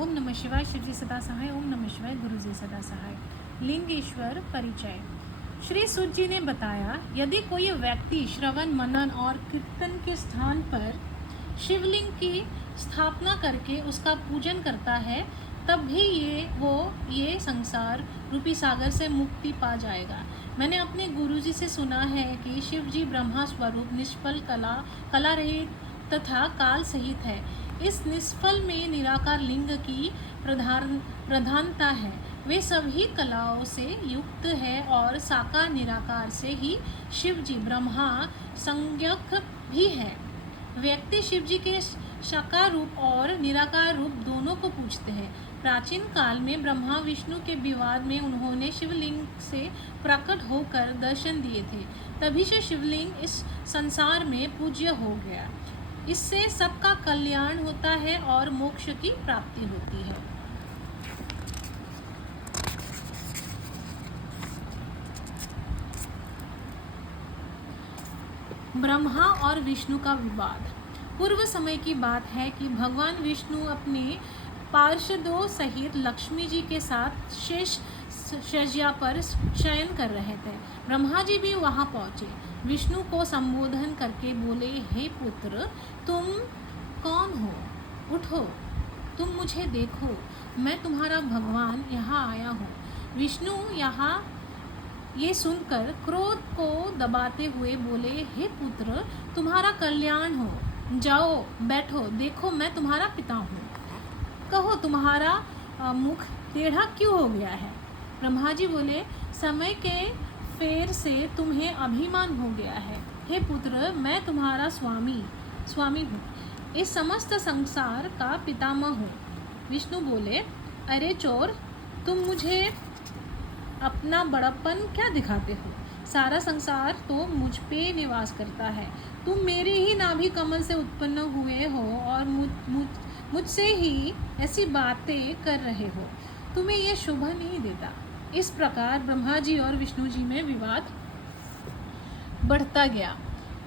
ओम नमः शिवाय। शिव जी सदा सहाय। ओम नमः शिवाय। गुरु जी सदा सहाय। लिंगेश्वर परिचय। श्री सूत जी ने बताया, यदि कोई व्यक्ति श्रवण मनन और कीर्तन के स्थान पर शिवलिंग की स्थापना करके उसका पूजन करता है, तब भी ये संसार रूपी सागर से मुक्ति पा जाएगा। मैंने अपने गुरुजी से सुना है कि शिव जी ब्रह्मा स्वरूप निष्फल कला रहित तथा काल सहित है। इस निष्फल में निराकार लिंग की प्रधानता है। वे सभी कलाओं से युक्त है और साकार निराकार से ही शिव जी ब्रह्मा संज्ञक भी है। व्यक्ति शिव जी के साकार रूप और निराकार रूप दोनों को पूजते हैं। प्राचीन काल में ब्रह्मा विष्णु के विवाद में उन्होंने शिवलिंग से प्रकट होकर दर्शन दिए थे। तभी से शिवलिंग इस संसार में पूज्य हो गया। इससे सबका कल्याण होता है और मोक्ष की प्राप्ति होती है। ब्रह्मा और विष्णु का विवाद। पूर्व समय की बात है कि भगवान विष्णु अपने पार्षदों सहित लक्ष्मी जी के साथ शेष शैया पर शयन कर रहे थे। ब्रह्मा जी भी वहां पहुंचे। विष्णु को संबोधन करके बोले, हे पुत्र, तुम कौन हो? उठो, तुम मुझे देखो, मैं तुम्हारा भगवान यहाँ आया हूँ। विष्णु यहाँ ये सुनकर क्रोध को दबाते हुए बोले, हे पुत्र, तुम्हारा कल्याण हो, जाओ बैठो, देखो मैं तुम्हारा पिता हूँ। कहो, तुम्हारा मुख टेढ़ा क्यों हो गया है? ब्रह्मा जी बोले, समय के फेर से तुम्हें अभिमान हो गया है। हे पुत्र, मैं तुम्हारा स्वामी हूँ, इस समस्त संसार का पितामह हूँ। विष्णु बोले, अरे चोर, तुम मुझे अपना बड़प्पन क्या दिखाते हो? सारा संसार तो मुझ पे निवास करता है। तुम मेरे ही नाभि कमल से उत्पन्न हुए हो और मुझसे ही ऐसी बातें कर रहे हो। तुम्हें यह शोभा नहीं देता। इस प्रकार ब्रह्मा जी और विष्णु जी में विवाद बढ़ता गया।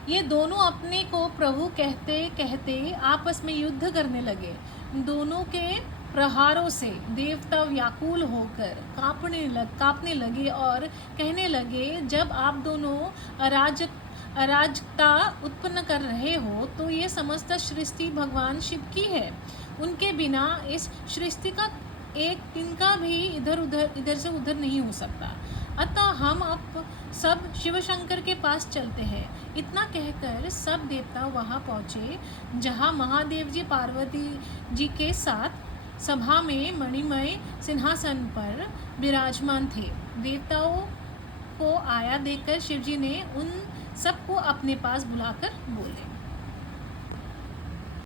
ये दोनों अपने को प्रभु कहते कहते आपस में युद्ध करने लगे। दोनों के प्रहारों से देवता व्याकुल होकर कांपने लगे और कहने लगे, जब आप दोनों अराजकता उत्पन्न कर रहे हो तो ये समस्त सृष्टि भगवान शिव की है। उनके बिना इस सृष्टि का एक तिनका भी इधर से उधर नहीं हो सकता। अतः हम अब सब शिव शंकर के पास चलते हैं। इतना कहकर सब देवता वहां पहुंचे, जहां महादेव जी पार्वती जी के साथ सभा में मणिमय सिंहासन पर विराजमान थे। देवताओं को आया देखकर शिवजी ने उन सबको अपने पास बुलाकर बोले,